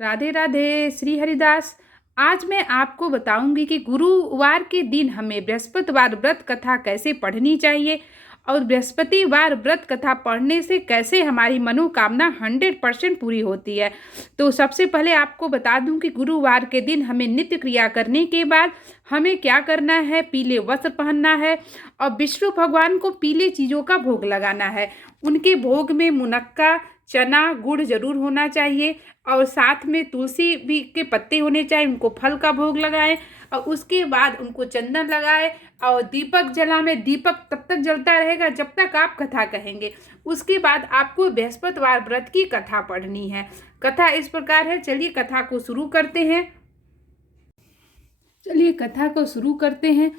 राधे राधे। श्री हरिदास। आज मैं आपको बताऊंगी कि गुरुवार के दिन हमें बृहस्पतिवार व्रत कथा कैसे पढ़नी चाहिए और बृहस्पतिवार व्रत कथा पढ़ने से कैसे हमारी मनोकामना 100% पूरी होती है। तो सबसे पहले आपको बता दूं कि गुरुवार के दिन हमें नित्य क्रिया करने के बाद हमें क्या करना है। पीले वस्त्र पहनना है और विष्णु भगवान को पीले चीज़ों का भोग लगाना है। उनके भोग में मुनक्का, चना, गुड़ जरूर होना चाहिए और साथ में तुलसी भी के पत्ते होने चाहिए। उनको फल का भोग लगाएं और उसके बाद उनको चंदन लगाएं और दीपक जलाएं। दीपक तब तक जलता रहेगा जब तक आप कथा कहेंगे। उसके बाद आपको बृहस्पतिवार व्रत की कथा पढ़नी है। कथा इस प्रकार है। चलिए कथा को शुरू करते हैं।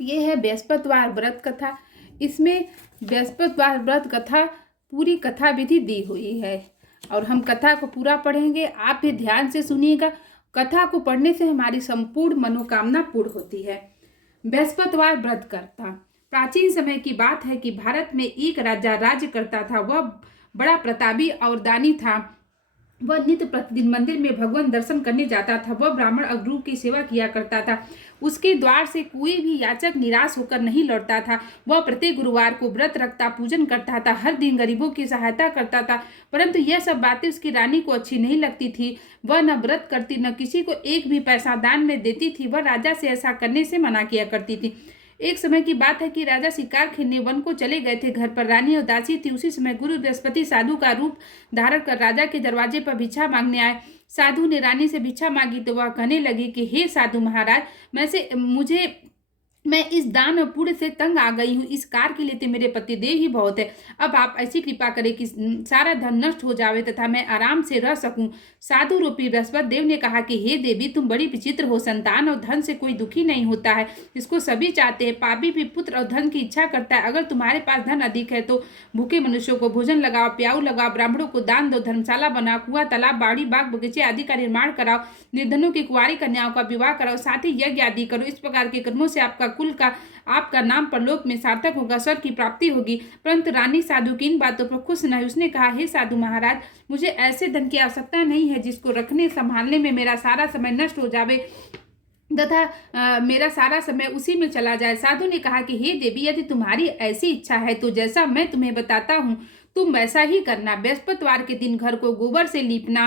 ये है बृहस्पतिवार व्रत कथा। इसमें बृहस्पतिवार व्रत कथा पूरी कथा विधि दी हुई है और हम कथा को पूरा पढ़ेंगे। आप भी ध्यान से सुनिएगा। कथा को पढ़ने से हमारी संपूर्ण मनोकामना पूर्ण होती है। बृहस्पतिवार व्रत कथा। प्राचीन समय की बात है कि भारत में एक राजा राज्य करता था। वह बड़ा प्रतापी और दानी था। वह नित्य प्रतिदिन मंदिर में भगवान दर्शन करने जाता था। वह ब्राह्मण और गुरु की सेवा किया करता था। उसके द्वार से कोई भी याचक निराश होकर नहीं लौटता था। वह प्रत्येक गुरुवार को व्रत रखता, पूजन करता था, हर दिन गरीबों की सहायता करता था। परंतु यह सब बातें उसकी रानी को अच्छी नहीं लगती थी। वह न व्रत करती, न किसी को एक भी पैसा दान में देती थी। वह राजा से ऐसा करने से मना किया करती थी। एक समय की बात है कि राजा शिकार खेलने वन को चले गए थे। घर पर रानी और दासी थी। उसी समय गुरु बृहस्पति साधु का रूप धारण कर राजा के दरवाजे पर भिक्षा मांगने आए। साधु ने रानी से भिक्षा मांगी तो वह कहने लगी कि हे साधु महाराज, मैं इस दान और पुण्य से तंग आ गई हूँ। इस कार के लिए तो मेरे पतिदेव ही बहुत है। अब आप ऐसी कृपा करें कि सारा धन नष्ट हो जावे तथा मैं आराम से रह सकूं। साधु रूपी बृहस्पति देव ने कहा कि हे देवी, तुम बड़ी विचित्र हो। संतान और धन से कोई दुखी नहीं होता है, इसको सभी चाहते हैं। पापी भी पुत्र और धन की इच्छा करता है। अगर तुम्हारे पास धन अधिक है तो भूखे मनुष्यों को भोजन लगाओ, प्याऊ लगाओ, ब्राह्मणों को दान दो, धर्मशाला बनाओ, कुआं, तालाब, बाड़ी, बाग, बगीचे आदि का निर्माण कराओ, निर्धनों की कुंवारी कन्याओं का विवाह कराओ, साथ ही यज्ञ आदि करो। इस प्रकार के कर्मों से आपका नाम परलोक में सार्थक होगा, स्वर्ग की प्राप्ति होगी। परंतु रानी साधु की इन बातों पर खुश नहीं। उसने कहा, हे साधु महाराज, मुझे ऐसे धन की आवश्यकता नहीं है जिसको रखने संभालने में मेरा सारा समय नष्ट हो जावे तथा मेरा सारा समय उसी में चला जाए। साधु ने कहा कि हे देवी, यदि तुम्हारी ऐसी इच्छा है तो जैसा मैं तुम्हें बताता हूँ तुम वैसा ही करना। बृहस्पतिवार के दिन घर को गोबर से लीपना,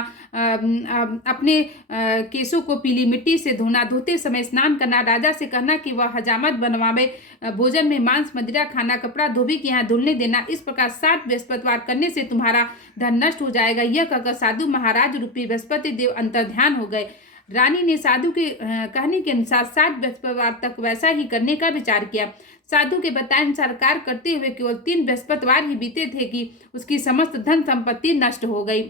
अपने केसों को पीली मिट्टी से धोना, धोते समय स्नान करना, राजा से कहना कि वह हजामत बनवावे, भोजन में मांस मदिरा खाना, कपड़ा धोबी के यहाँ धुलने देना। इस प्रकार 7 बृहस्पतिवार करने से तुम्हारा धन नष्ट हो जाएगा। यह कहकर साधु महाराज रूपी बृहस्पति देव अंतर्ध्यान हो गए। रानी ने साधु के कहने के अनुसार 7 बृहस्पतिवार तक वैसा ही करने का विचार किया। साधु के बताए अनुसार कार्य करते हुए केवल 3 बृहस्पतिवार ही बीते थे कि उसकी समस्त धन संपत्ति नष्ट हो गई।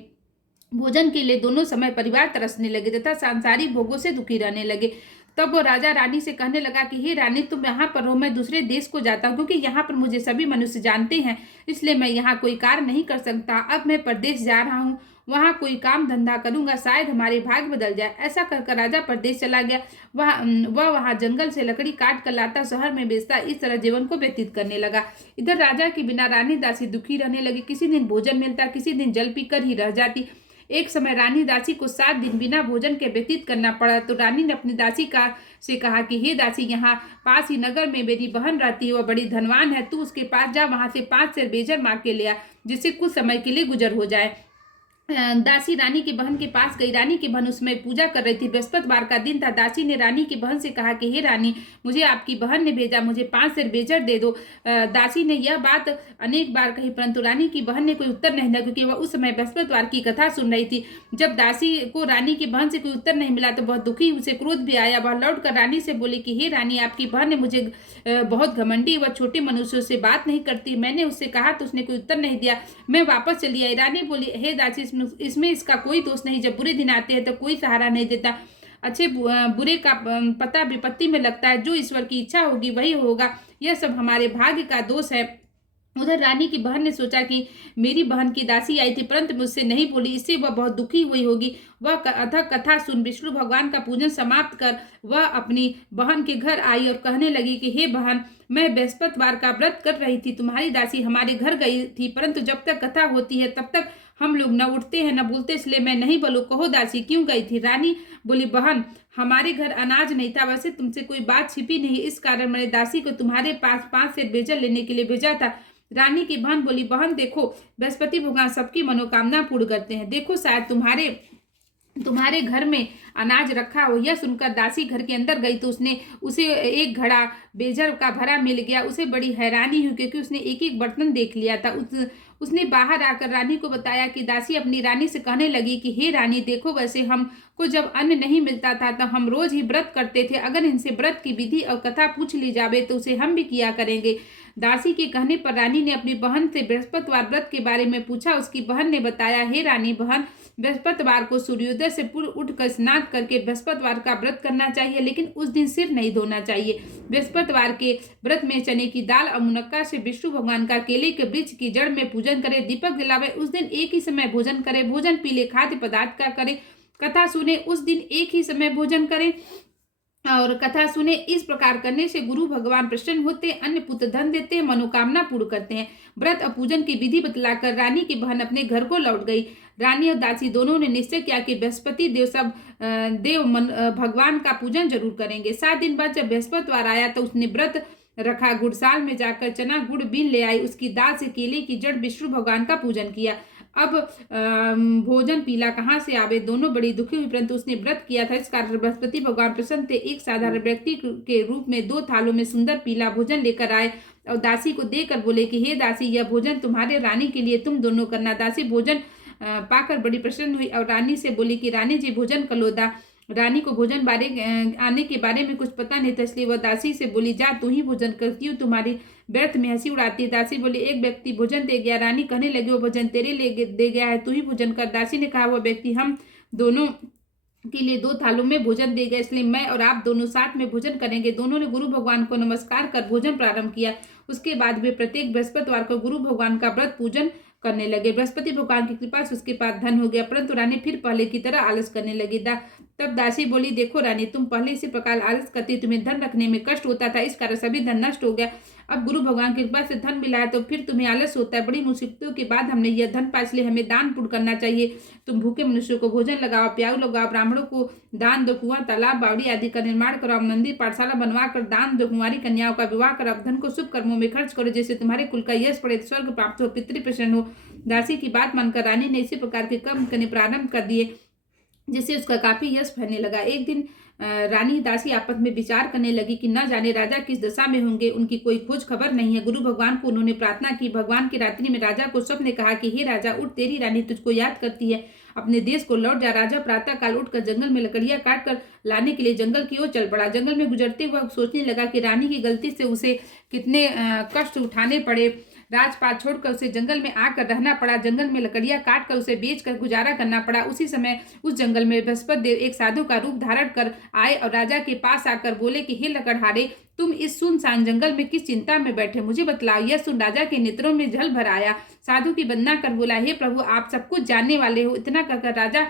भोजन के लिए दोनों समय परिवार तरसने लगे तथा सांसारिक भोगों से दुखी रहने लगे। तब वो राजा रानी से कहने लगा कि हे रानी, तुम यहाँ पर हो, मैं दूसरे देश को जाता हूँ, क्योंकि यहाँ पर मुझे सभी मनुष्य जानते हैं, इसलिए मैं यहाँ कोई कार्य नहीं कर सकता। अब मैं परदेश जा रहा हूँ, वहाँ कोई काम धंधा करूंगा, शायद हमारे भाग्य बदल जाए। ऐसा कहकर राजा परदेश चला गया। वह वहाँ जंगल से लकड़ी काट कर लाता, शहर में बेचता, इस तरह जीवन को व्यतीत करने लगा। इधर राजा के बिना रानी दासी दुखी रहने लगी। किसी दिन भोजन मिलता, किसी दिन जल पीकर ही रह जाती। एक समय रानी दासी को 7 दिन बिना भोजन के व्यतीत करना पड़ा। तो रानी ने अपनी दासी से कहा कि हे दासी, यहाँ पास ही नगर में मेरी बहन रहती है, वह बड़ी धनवान है, तू उसके पास जा, वहां से 5 सेर बेजर मांग के ले आ, जिससे कुछ समय के लिए गुजर हो जाए। दासी रानी की बहन के पास गई। रानी की बहन उसमें पूजा कर रही थी। बृहस्पतिवार का दिन था। दासी ने रानी की बहन से कहा कि हे रानी, मुझे आपकी बहन ने भेजा, मुझे 5 सेर बेजर दे दो। दासी ने यह बात अनेक बार कही, परंतु रानी की बहन ने कोई उत्तर नहीं दिया, क्योंकि वह उस समय बृहस्पतिवार की कथा सुन रही थी। जब दासी को रानी की बहन से कोई उत्तर नहीं मिला तो बहुत दुखी, उसे क्रोध भी आया। वह लौट कर रानी से बोली कि हे रानी, आपकी बहन ने मुझे बहुत घमंडी व छोटे मनुष्यों से बात नहीं करती। मैंने उससे कहा तो उसने कोई उत्तर नहीं दिया, मैं वापस चली आई। रानी बोली, हे दासी, इसमें इसका कोई दोष नहीं। जब बुरे दिन आते हैं तो कोई सहारा नहीं देता। अच्छे बुरे का पता विपत्ति में लगता है। जो ईश्वर की इच्छा होगी वही होगा। यह सब हमारे भाग्य का दोष है। उधर रानी की बहन ने सोचा कि मेरी बहन की दासी आई थी, परंतु मुझसे नहीं बोली, इससे वह बहुत दुखी हुई होगी। वह अथक कथा सुन विष्णु भगवान का पूजन समाप्त कर वह अपनी बहन के घर आई और कहने लगी कि हे बहन, मैं बृहस्पतिवार का व्रत कर रही थी, तुम्हारी दासी हमारे घर गई थी, परंतु जब तक कथा होती है तब तक हम लोग न उठते हैं न बोलते, इसलिए मैं नहीं बोलूं। कहो दासी क्यों गई थी? रानी बोली, बहन हमारे घर अनाज नहीं था, वैसे तुमसे कोई बात छिपी नहीं, इस कारण मैंने दासी को तुम्हारे पास 5 सेर बेजल लेने के लिए भेजा था। रानी की बहन बोली, बहन देखो बृहस्पति भगवान सबकी मनोकामना पूर्ण करते हैं, देखो शायद तुम्हारे घर में अनाज रखा हो। यह सुनकर दासी घर के अंदर गई तो उसे एक घड़ा बेजर का भरा मिल गया। उसे बड़ी हैरानी हुई क्योंकि उसने एक एक बर्तन देख लिया था। उसने बाहर आकर रानी को बताया कि दासी अपनी रानी से कहने लगी कि हे रानी देखो, वैसे हमको जब अन्न नहीं मिलता था तो हम रोज ही व्रत करते थे, अगर इनसे व्रत की विधि और कथा पूछ ली जावे तो उसे हम भी किया करेंगे। दासी के कहने पर रानी ने अपनी बहन से बृहस्पतिवार व्रत के बारे में पूछा। उसकी बहन ने बताया, हे रानी बहन, बृहस्पतिवार को सूर्योदय से पूर्व उठकर स्नान करके बृहस्पतिवार का व्रत करना चाहिए, लेकिन उस दिन सिर नहीं धोना चाहिए। बृहस्पतिवार के व्रत में चने की दाल और मुनक्का से विष्णु भगवान का केले के वृक्ष की जड़ में पूजन करे, दीपक जलावे, उस दिन एक ही समय भोजन करे, भोजन पीले खाद्य पदार्थ का करे, कथा सुने, उस दिन एक ही समय भोजन करे और कथा सुने। इस प्रकार करने से गुरु भगवान प्रसन्न होते, अन्न पुत्र धन देते, मनोकामना पूर्ण करते हैं। व्रत और पूजन की विधि बतलाकर रानी की बहन अपने घर को लौट गई। रानी और दासी दोनों ने निश्चय किया कि बृहस्पति भगवान का पूजन जरूर करेंगे। 7 दिन बाद जब बृहस्पतिवार आया तो उसने व्रत रखा, गुड़साल में जाकर चना गुड़ बीन ले आई, उसकी दाल से केले की जड़ विष्णु भगवान का पूजन किया। अब भोजन पीला कहाँ से आवे, दोनों बड़ी दुखी हुई, परंतु उसने व्रत किया था, इस कारण बृहस्पति भगवान प्रसन्न थे। एक साधारण व्यक्ति के रूप में 2 थालों में सुंदर पीला भोजन लेकर आए और दासी को देकर बोले कि हे दासी, यह भोजन तुम्हारे रानी के लिए, तुम दोनों करना। दासी भोजन पाकर बड़ी प्रसन्न हुई और रानी से बोली कि रानी जी भोजन कर लो। रानी को भोजन आने के बारे में कुछ पता नहीं था, इसलिए वह दासी से बोली, जा तू ही भोजन कर, क्यों तुम्हारी व्यर्थ में हंसी उड़ाती है। दासी बोली, एक व्यक्ति भोजन दे गया। रानी कहने लगी, वो भोजन तेरे लिए दे गया है, तू ही भोजन कर। दासी ने कहा, वह व्यक्ति हम दोनों के लिए 2 थालों में भोजन दे गया, इसलिए मैं और आप दोनों साथ में भोजन करेंगे। दोनों ने गुरु भगवान को नमस्कार कर भोजन प्रारंभ किया। उसके बाद वे प्रत्येक बृहस्पतिवार को गुरु भगवान का व्रत पूजन करने लगे। बृहस्पति भगवान की कृपा से उसके पास धन हो गया, परंतु रानी फिर पहले की तरह आलस करने लगी। तब दासी बोली, देखो रानी, तुम पहले इसी प्रकार आलस करती, तुम्हें धन रखने में कष्ट होता था, इस कारण सभी धन नष्ट हो गया। अब गुरु भगवान की कृपा से धन मिला है तो फिर तुम्हें आलस होता है। बड़ी मुसीबतों के बाद हमने यह धन पाया, इसलिए हमें दान पुण्य करना चाहिए। तुम भूखे मनुष्यों को भोजन लगाओ, प्याऊ लगाओ, ब्राह्मणों को दान दो, कुआं तालाब बावड़ी आदि का निर्माण कराओ, मंदिर पाठशाला बनवा कर दान दो, कुंवारी कन्याओं का विवाह कराओ, धन को शुभ कर्मों में खर्च करो, जिससे तुम्हारे कुल का यश पड़े, स्वर्ग प्राप्त हो, पितृ प्रसन्न हो। दासी की बात मानकर रानी ने इसी प्रकार के कर्म करने प्रारंभ कर दिए, जिससे उसका काफी यश फैलने लगा। एक दिन रानी दासी आपस में विचार करने लगी कि न जाने राजा किस दशा में होंगे, उनकी कोई खोज खबर नहीं है। गुरु भगवान को उन्होंने प्रार्थना की। भगवान की रात्रि में राजा को स्वप्न ने कहा कि हे राजा, उठ, तेरी रानी तुझको याद करती है, अपने देश को लौट जा। राजा प्रातः काल उठकर जंगल में लकड़ियां काट कर लाने के लिए जंगल की ओर चल पड़ा। जंगल में गुजरते हुए सोचने लगा कि रानी की गलती से उसे कितने कष्ट उठाने पड़े। राजपाट छोड़कर उसे जंगल में आकर रहना पड़ा। जंगल में लकड़ियां काट कर उसे बेचकर गुजारा करना पड़ा। उसी समय उस जंगल में बृहस्पति देव एक साधु का रूप धारण कर आए और राजा के पास आकर बोले कि हे लकड़हारे, तुम इस सुनसान जंगल में किस चिंता में बैठे, मुझे बतलाओ। यह सुन राजा के नेत्रों में जल भर आया। साधु की वंदना कर बोला, हे प्रभु, आप सब कुछ जानने वाले हो। इतना कहकर राजा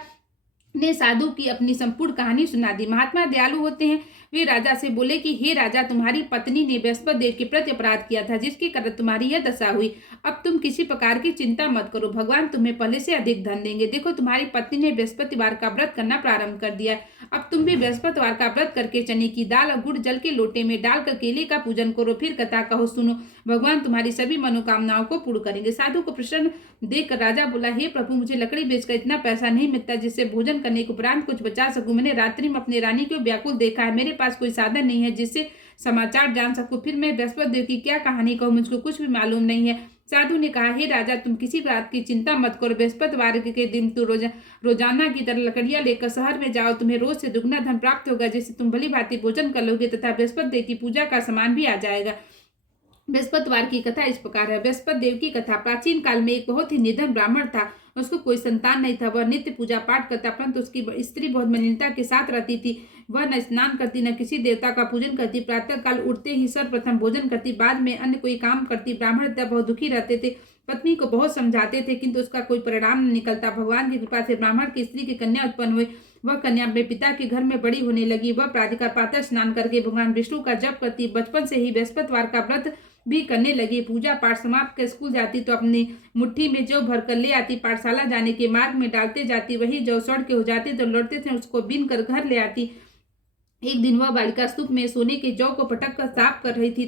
ने साधु की अपनी संपूर्ण कहानी सुना दी। महात्मा दयालु होते हैं। वे राजा से बोले कि हे राजा, तुम्हारी पत्नी ने बृहस्पति देव के प्रति अपराध किया था, जिसके कारण तुम्हारी यह दशा हुई। अब तुम किसी प्रकार की चिंता मत करो, भगवान तुम्हें पहले से अधिक धन देंगे। देखो, तुम्हारी पत्नी ने बृहस्पतिवार का व्रत करना प्रारंभ कर दिया। अब तुम भी बृहस्पतिवार का व्रत करके चने की दाल और गुड़ जल के लोटे में डालकर केले का पूजन करो, फिर कथा कहो, सुनो, भगवान तुम्हारी सभी मनोकामनाओं को पूर्ण करेंगे। साधु को प्रसन्न देखकर राजा बोला, हे प्रभु, मुझे लकड़ी बेचकर इतना पैसा नहीं मिलता जिससे भोजन करने के उपरांत कुछ बचा सकूं। मैंने रात्रि में अपनी रानी को व्याकुल देखा है, मेरे पास कोई साधन नहीं है जिससे समाचार जान सकूं। फिर मैं बृहस्पति देव की क्या कहानी कहूं, मुझको कुछ भी मालूम नहीं है। साधु ने कहा, हे राजा, तुम किसी बात की चिंता मत करो। बृहस्पतिवार के दिन तो रोजाना की तरह लकड़ियां लेकर शहर में जाओ, तुम्हें रोज से दुगना धन प्राप्त होगा, जिससे तुम भली भांति भोजन कर लोगे तथा बृहस्पति देव की पूजा का सामान भी आ जाएगा। बृहस्पतिवार की कथा इस प्रकार है। बृहस्पति देव की कथा। प्राचीन काल में एक बहुत ही निधन ब्राह्मण था। उसको कोई संतान नहीं था। वह नित्य पूजा पाठ करता, परंतु उसकी स्त्री बहुत मलिनता के साथ रहती थी। वह न स्नान करती, न किसी देवता का पूजन करती। प्रातः काल उठते ही सर्वप्रथम भोजन करती, बाद में अन्य कोई काम करती। ब्राह्मण तब बहुत दुखी रहते थे। पत्नी को बहुत समझाते थे, किंतु उसका कोई परिणाम न निकलता। भगवान की कृपा से ब्राह्मण की स्त्री की कन्या उत्पन्न हुई। वह कन्या अपने पिता के घर में बड़ी होने लगी। वह प्रातः स्नान करके भगवान विष्णु का जप करती। बचपन से ही बृहस्पतिवार का व्रत भी करने लगी। पूजा पाठ समाप्त कर स्कूल जाती तो अपनी मुट्ठी में जौ भर कर ले आती। पाठशाला जाने के मार्ग में डालते जाती, वही जौ सड़ के हो जाती तो लौटते थे उसको बीन कर घर ले आती। एक दिन वह बालिका स्तूप में सोने के जौ को पटक कर साफ कर रही थी।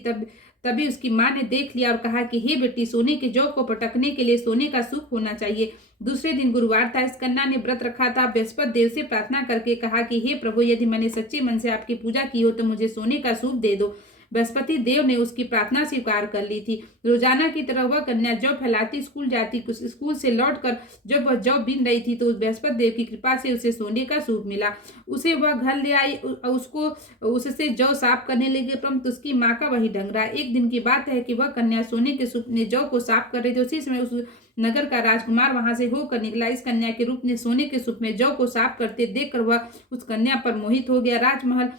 तभी उसकी माँ ने देख लिया और कहा कि हे बेटी, सोने के जौ को पटकने के लिए सोने का सूप होना चाहिए। दूसरे दिन गुरुवार था। इस कन्या ने व्रत रखा था। बृहस्पति देव से प्रार्थना करके कहा कि हे प्रभु, यदि मैंने सच्चे मन से आपकी पूजा की हो तो मुझे सोने का सूप दे दो। बृहस्पति देव ने उसकी प्रार्थना स्वीकार कर ली थी। रोजाना की तरह वह कन्या जौ फैलाती स्कूल जाती। स्कूल से लौटकर जब वह जौ बीन रही थी तो बृहस्पति देव की कृपा से उसे सोने का सूप मिला। उसे वह घर ले आई, उसको उससे जौ साफ करने लगे, परंतु उसकी माँ का वही ढंग रहा। एक दिन की बात है कि वह कन्या सोने के सूप में जौ को साफ कर रही थी। उसी समय उस नगर का राजकुमार वहां से होकर निकला। इस कन्या के रूप ने सोने के सूप में जौ को साफ करते देखकर वह उस कन्या पर मोहित हो गया। राजमहल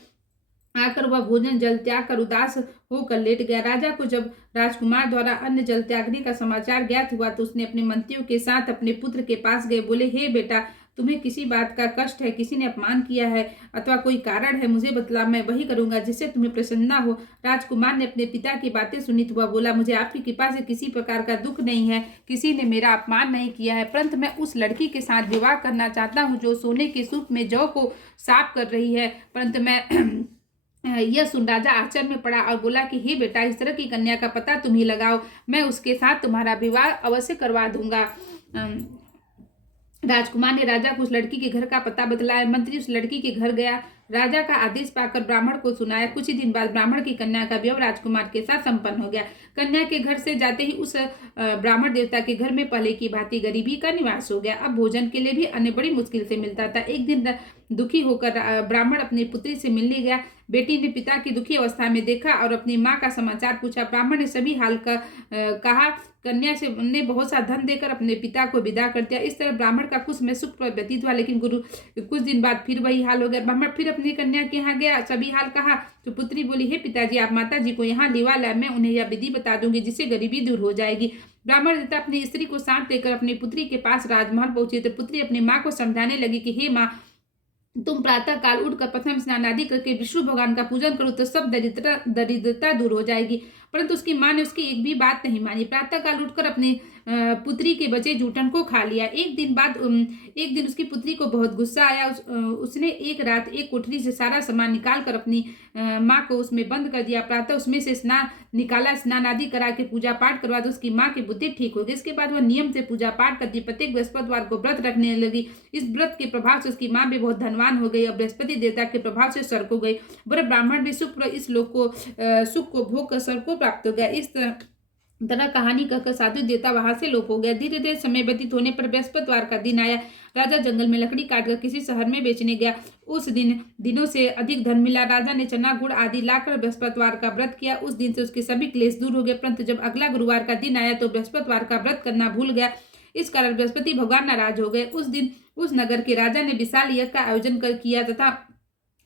आकर वह भोजन जल त्याग कर उदास होकर लेट गया। राजा को जब राजकुमार द्वारा अन्न जल त्यागने का समाचार ज्ञात हुआ तो उसने अपने मंत्रियों के साथ अपने पुत्र के पास गए। बोले, हे बेटा, तुम्हें किसी बात का कष्ट है, किसी ने अपमान किया है अथवा कोई कारण है, मुझे बतला, मैं वही करूंगा जिससे तुम्हें प्रसन्नता हो। राजकुमार ने अपने पिता की बातें सुनी तो वह बोला, मुझे आपकी कृपा से किसी प्रकार का दुख नहीं है, किसी ने मेरा अपमान नहीं किया है, परंतु मैं उस लड़की के साथ विवाह करना चाहता हूँ जो सोने के सूप में जौ को साफ कर रही है। परंतु मैं यह सुन राजा आश्चर्य में पड़ा और बोला कि हे बेटा, इस तरह की कन्या का पता तुम ही लगाओ, मैं उसके साथ तुम्हारा विवाह अवश्य करवा दूंगा। राजकुमार ने राजा को उस लड़की के घर का पता बतलाया। मंत्री उस लड़की के घर गया। राजा का आदेश पाकर ब्राह्मण को सुनाया। कुछ ही दिन बाद ब्राह्मण की कन्या का विवाह राजकुमार के साथ संपन्न हो गया। कन्या के घर से जाते ही उस ब्राह्मण देवता के घर में पहले की भांति गरीबी का निवास हो गया। अब भोजन के लिए भी अन्न बड़ी मुश्किल से मिलता था। एक दिन दुखी होकर ब्राह्मण अपनी पुत्री से मिलने गया। बेटी ने पिता की दुखी अवस्था में देखा और अपनी माँ का समाचार पूछा। ब्राह्मण ने सभी हाल का कहा। कन्या से ने बहुत सा धन देकर अपने पिता को विदा कर दिया। इस तरह ब्राह्मण का कुछ में सुख व्यतीत हुआ, लेकिन कुछ दिन बाद फिर वही हाल हो गया। ब्राह्मण फिर अपनी कन्या के यहाँ गया, सभी हाल कहा तो पुत्री बोली, हे पिताजी, आप माता जी को यहाँ लिवा लाए, मैं उन्हें यह विधि बता दूंगी जिससे गरीबी दूर हो जाएगी। ब्राह्मण देवता अपनी स्त्री को साथ लेकर अपनी पुत्री के पास राजमहल पहुंचे तो पुत्री अपनी माँ को समझाने लगी कि हे माँ, तुम प्रातः काल उठकर प्रथम स्नान आदि करके विष्णु भगवान का पूजन करो तो सब दरिद्रता दूर हो जाएगी। परंतु उसकी माँ ने उसकी एक भी बात नहीं मानी। प्रातः काल उठकर अपनी पुत्री के बचे जूठन को खा लिया। एक दिन उसकी पुत्री को बहुत गुस्सा आया। उसने एक रात एक कोठरी से सारा सामान निकाल कर अपनी माँ को उसमें बंद कर दिया। प्रातः उसमें से स्नान आदि करा के पूजा पाठ करवा दो। उसकी माँ की बुद्धि ठीक हो गई। इसके बाद वह नियम से पूजा पाठ करती, प्रत्येक बृहस्पतिवार को व्रत रखने लगी। इस व्रत के प्रभाव से उसकी माँ भी बहुत धनवान हो गई और बृहस्पति देवता के प्रभाव से स्वर्ग हो गई। वह ब्राह्मण भी सुख को भोग कर स्वर्ग को प्राप्त हो गया। इस तरह कहानी कहकर साधु देवता वहां से लोप हो गया। धीरे धीरे समय व्यतीत होने पर बृहस्पतिवार का दिन आया। राजा जंगल में लकड़ी काटकर किसी शहर में बेचने गया। उस दिनों से अधिक धन मिला। राजा ने चना गुड़ आदि लाकर बृहस्पतिवार का व्रत किया। उस दिन से उसके सभी क्लेश दूर हो गए। परंतु जब अगला गुरुवार का दिन आया तो बृहस्पतिवार का व्रत करना भूल गया। इस कारण बृहस्पति भगवान नाराज हो गए। उस दिन उस नगर के राजा ने विशाल यज्ञ का आयोजन किया तथा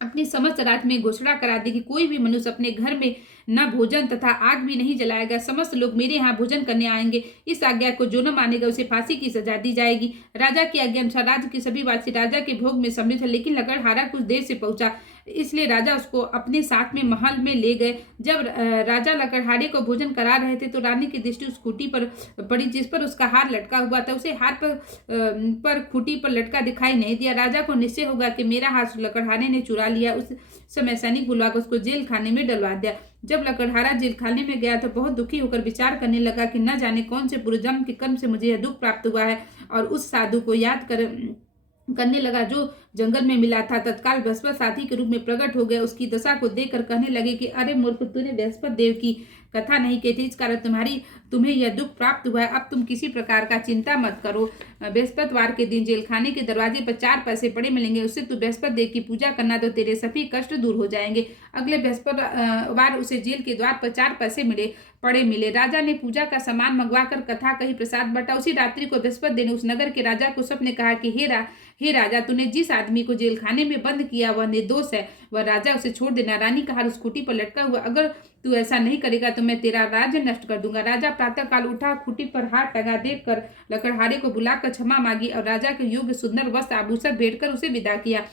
अपनी समस्त राज्य में घोषणा करा दी कि कोई भी मनुष्य अपने घर में न भोजन तथा आग भी नहीं जलाएगा। समस्त लोग मेरे यहाँ भोजन करने आएंगे। इस आज्ञा को जो न मानेगा उसे फांसी की सजा दी जाएगी। राजा की आज्ञा अनुसार राज्य के सभी वासी राजा के भोग में सम्मिलित है, लेकिन लकड़हारा कुछ देर से पहुंचा, इसलिए राजा उसको अपने साथ में महल में ले गए। जब राजा लकड़हारे को भोजन करा रहे थे तो रानी की दृष्टि उस खूंटी पर पड़ी जिस पर उसका हार लटका हुआ था। उसे हार पर खूंटी पर लटका दिखाई नहीं दिया। राजा को निश्चय होगा कि मेरा हार लकड़हारे ने चुरा लिया। उस समय सैनिक बुलाकर उसको जेल खाने में डलवा दिया। जब लकड़हारा जेल खाने में गया तो बहुत दुखी होकर विचार करने लगा कि न जाने कौन से पूर्वजन्म के कर्म से मुझे यह दुख प्राप्त हुआ है, और उस साधु को याद करने लगा जो जंगल में मिला था। तत्काल बृहस्पति साथी के रूप में प्रकट हो गया। उसकी दशा को देखकर कहने लगे कि अरे मूर्ख, तूने बृहस्पति देव की कथा नहीं की थी, इस कारण तुम्हें यह दुख प्राप्त हुआ है। अब तुम किसी प्रकार का चिंता मत करो। बृहस्पतिवार के दिन जेल खाने के दरवाजे पर 4 पैसे पड़े मिलेंगे, उससे तू बृहस्पति देव की पूजा करना तो तेरे सभी कष्ट दूर हो जाएंगे। अगले बृहस्पतिवार उसे जेल के द्वार पर 4 पैसे मिले। राजा ने पूजा का सामान मंगवाकर कथा कही, प्रसाद बटा। उसी रात्रि को बृहस्पति देव ने उस नगर के राजा को स्वप्न कहा कि हे राजा, तूने जिस आदमी को जेल खाने में बंद किया वह निर्दोष है, वह राजा उसे छोड़ देना। रानी का हार उस खूंटी पर लटका हुआ, अगर तू ऐसा नहीं करेगा तो मैं तेरा राज्य नष्ट कर दूंगा। राजा प्रातः काल उठा, खूंटी पर हाथ टंगा देखकर लकड़हारे को बुलाकर क्षमा मांगी और राजा के योग्य सुंदर वस्त्र आभूषण भेंट कर उसे विदा किया।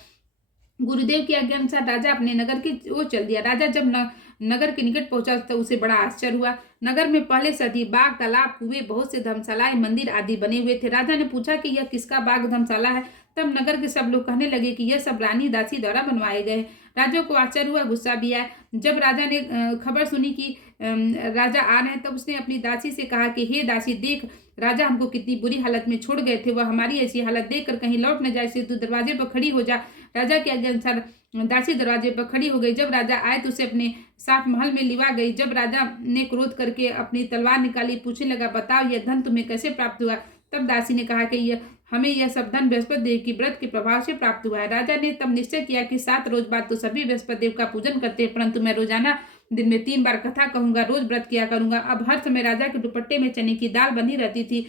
गुरुदेव की आज्ञा अनुसार राजा अपने नगर की ओर चल दिया। राजा जब नगर के निकट पहुंचा तो उसे बड़ा आश्चर्य हुआ। नगर में पहले से अधिक बाग, तालाब, कुएं, बहुत से धर्मशालाएं, मंदिर आदि बने हुए थे। राजा ने पूछा कि यह किसका बाग, धर्मशाला है? तब नगर के सब लोग कहने लगे कि यह सब रानी दासी द्वारा बनवाए गए। राजा को आश्चर्य हुआ, गुस्सा भी आया। जब राजा ने खबर सुनी कि राजा आ रहे हैं, तब उसने अपनी दासी से कहा कि हे दासी, देख राजा हमको कितनी बुरी हालत में छोड़ गए थे, वह हमारी ऐसी हालत देखकर कहीं लौट न जाए, इसलिए तू दरवाजे पर खड़ी हो जा। राजा के आज्ञा अनुसार दासी दरवाजे पर खड़ी हो गई। जब राजा आए तो उसे अपने साथ महल में लिवा गई। जब राजा ने क्रोध करके अपनी तलवार निकाली, पूछने लगा, बताओ यह धन तुम्हें कैसे प्राप्त हुआ? तब दासी ने कहा कि हमें यह सब धन बृहस्पति देव की व्रत के प्रभाव से प्राप्त हुआ है। राजा ने तब निश्चय किया कि 7 रोज बाद तो सभी बृहस्पति देव का पूजन करते हैं, परंतु मैं रोजाना दिन में 3 बार कथा कहूंगा, रोज व्रत किया करूंगा। अब हर समय राजा के दुपट्टे में चने की दाल बनी रहती थी।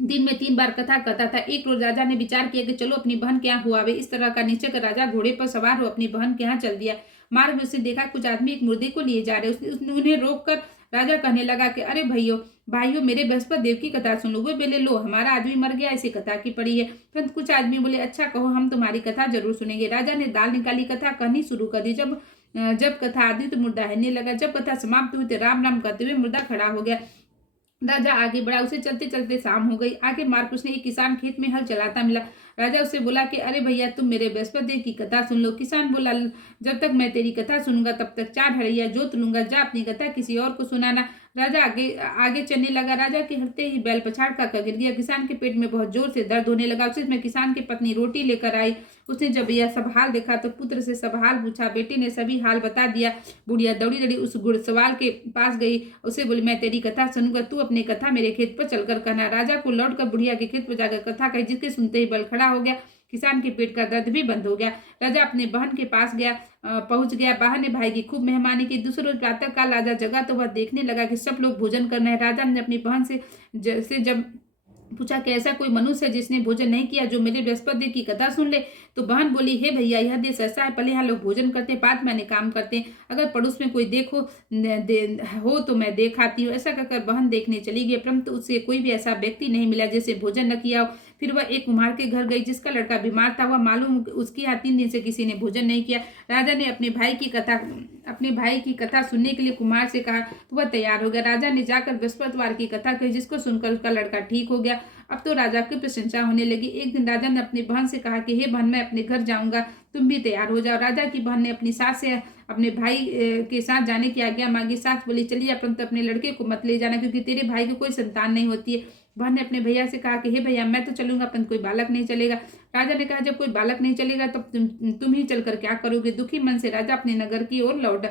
दिन में 3 बार कथा कहता था। एक रोज राजा ने विचार किया कि चलो अपनी बहन के यहाँ हुआवे। इस तरह का निश्चय कर राजा घोड़े पर सवार हो अपनी बहन के यहाँ चल दिया। मार्ग में उसने देखा कुछ आदमी एक मुर्दे को लिए जा रहे। उसने उन्हें रोककर राजा कहने लगा कि अरे भाइयों, मेरे बृहस्पति देव की कथा सुनो। वे बोले, लो हमारा आदमी मर गया, ऐसी कथा की पड़ी है। परंतु कुछ आदमी बोले, अच्छा कहो, हम तुम्हारी कथा जरूर सुनेंगे। राजा ने दाल निकाली, कथा कहनी शुरू कर दी। जब कथा आदि तो मुर्दा हिलने लगा। जब कथा समाप्त हुई तो राम राम कहते हुए मुर्दा खड़ा हो गया। राजा आगे बढ़ा, उसे चलते चलते शाम हो गई। आगे मार्ग उसने एक किसान खेत में हल चलाता मिला। राजा उसे बोला कि अरे भैया, तुम मेरे बृहस्पति देव की कथा सुन लो। किसान बोला, जब तक मैं तेरी कथा सुनूंगा तब तक 4 हड़ैया जोत लूंगा, जा अपनी कथा किसी और को सुनाना। राजा आगे चलने लगा। राजा के हटते ही बैल पछाड़ का गिर गया। किसान के पेट में बहुत जोर से दर्द होने लगा। उसी में किसान की पत्नी रोटी लेकर आई। उसने जब यह सब हाल देखा तो पुत्र से सब हाल पूछा। बेटे ने सभी हाल बता दिया। बुढ़िया दौड़ी दौड़ी उस घुड़सवार के पास गई। उसे बोली, मैं तेरी कथा सुनूंगा, तू अपनी कथा मेरे खेत पर चलकर कहना। राजा को लौटकर बुढ़िया के खेत पर जाकर कथा कही, जिसके सुनते ही बल खड़ा हो गया। किसान के पेट का दर्द भी बंद हो गया। राजा अपने बहन के पास पहुंच गया। बहन ने भाई की खूब मेहमानी की। दूसरे रोज प्रातः काल राजा जगा तो वह देखने लगा कि सब लोग भोजन कर रहे हैं। राजा ने अपनी बहन से जब पूछा कि ऐसा कोई मनुष्य है जिसने भोजन नहीं किया, जो मेरे बृहस्पति देव की कथा सुन ले? तो बहन बोली, हे भैया, यह देश ऐसा है, पहले यहाँ लोग भोजन करते हैं, बाद में काम करते हैं। अगर पड़ोस में कोई हो तो मैं देखाती हूँ। ऐसा कहकर बहन देखने चली गई, परंतु उससे कोई भी ऐसा व्यक्ति नहीं मिला जिसे भोजन न किया हो। फिर वह एक कुम्हार के घर गई जिसका लड़का बीमार था। वह मालूम उसके यहाँ 3 दिन से किसी ने भोजन नहीं किया। राजा ने अपने भाई की कथा सुनने के लिए कुम्हार से कहा तो वह तैयार हो गया। राजा ने जाकर बृहस्पतिवार की कथा कही, जिसको सुनकर उसका लड़का ठीक हो गया। अब तो राजा की प्रशंसा होने लगी। एक दिन राजा ने अपनी बहन से कहा कि हे बहन, मैं अपने घर जाऊंगा, तुम भी तैयार हो जाओ। राजा की बहन ने अपनी सास से अपने भाई के साथ जाने की आज्ञा मांगी। सास बोली, चलिए, परंतु अपने लड़के को मत ले जाना, क्योंकि तेरे भाई की कोई संतान नहीं होती है। बहन ने अपने भैया से कहा कि हे भैया, मैं तो चलूंगा, परंतु कोई बालक नहीं चलेगा। राजा ने कहा, जब कोई बालक नहीं चलेगा तब तुम ही चलकर क्या करोगे? दुखी मन से राजा अपने नगर की ओर लौटा।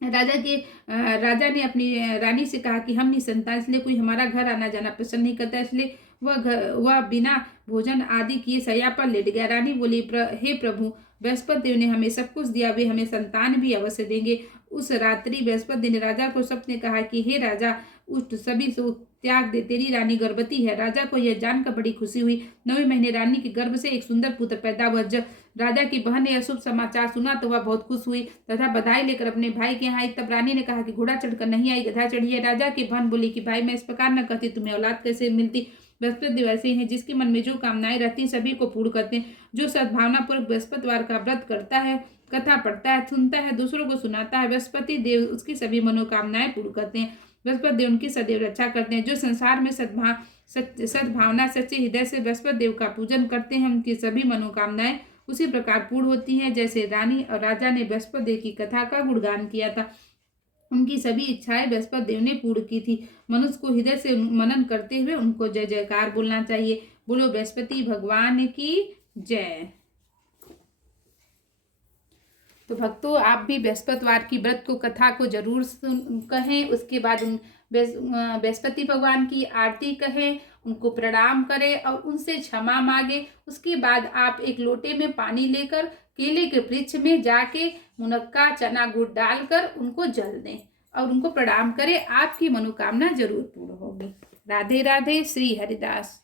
राजा ने अपनी रानी से कहा कि हम निसंतान, इसलिए कोई हमारा घर आना जाना पसंद नहीं करता, इसलिए वह बिना भोजन आदि किए शैया पर लेट गया। रानी बोली, हे प्रभु, बृहस्पति देव ने हमें सब कुछ दिया, वे हमें संतान भी अवश्य देंगे। उस रात्रि बृहस्पति ने राजा को सपने कहा कि हे राजा, उठ, सभी से त्याग दे, तेरी रानी गर्भवती है। राजा को यह जानकर बड़ी खुशी हुई। 9वें महीने रानी के गर्भ से एक सुंदर पुत्र पैदा हुआ। जब राजा की बहन ने यह शुभ समाचार सुना तो वह बहुत खुश हुई तथा बधाई लेकर अपने भाई के यहाँ आई। तब रानी ने कहा कि घोड़ा चढ़कर नहीं आई, गधा चढ़ी है। राजा की बहन बोली कि भाई, मैं इस प्रकार न कहती, तुम्हें औलाद कैसे मिलती? बृहस्पति देव ऐसे हैं, जिसके मन में जो कामनाएं रहती हैं सभी को पूर्ण करते हैं। जो सद्भावना पूर्वक बृहस्पतिवार का व्रत करता है, कथा पढ़ता है, सुनता है, दूसरों को सुनाता है, बृहस्पति देव उसकी सभी मनोकामनाएं पूर्ण करते हैं। बृहस्पति देव उनकी सदैव रक्षा करते हैं। जो संसार में सद्भावना सच्चे हृदय से बृहस्पति देव का पूजन करते हैं, उनकी सभी मनोकामनाएं उसी प्रकार पूर्ण होती हैं जैसे रानी और राजा ने बृहस्पति देव की कथा का गुणगान किया था। उनकी सभी इच्छाएं बृहस्पति देव ने पूर्ण की थी। मनुष्य को हृदय से मनन करते हुए उनको जय जयकार बोलना चाहिए। बोलो बृहस्पति भगवान की जय। तो भक्तों, आप भी बृहस्पतिवार की व्रत को कथा को जरूर कहें। उसके बाद बृहस्पति भगवान की आरती कहें, उनको प्रणाम करें और उनसे क्षमा मांगे। उसके बाद आप एक लोटे में पानी लेकर केले के वृक्ष में जाके मुनक्का, चना, गुड़ डालकर उनको जल दें और उनको प्रणाम करें। आपकी मनोकामना जरूर पूर्ण होगी। राधे राधे। श्री हरिदास।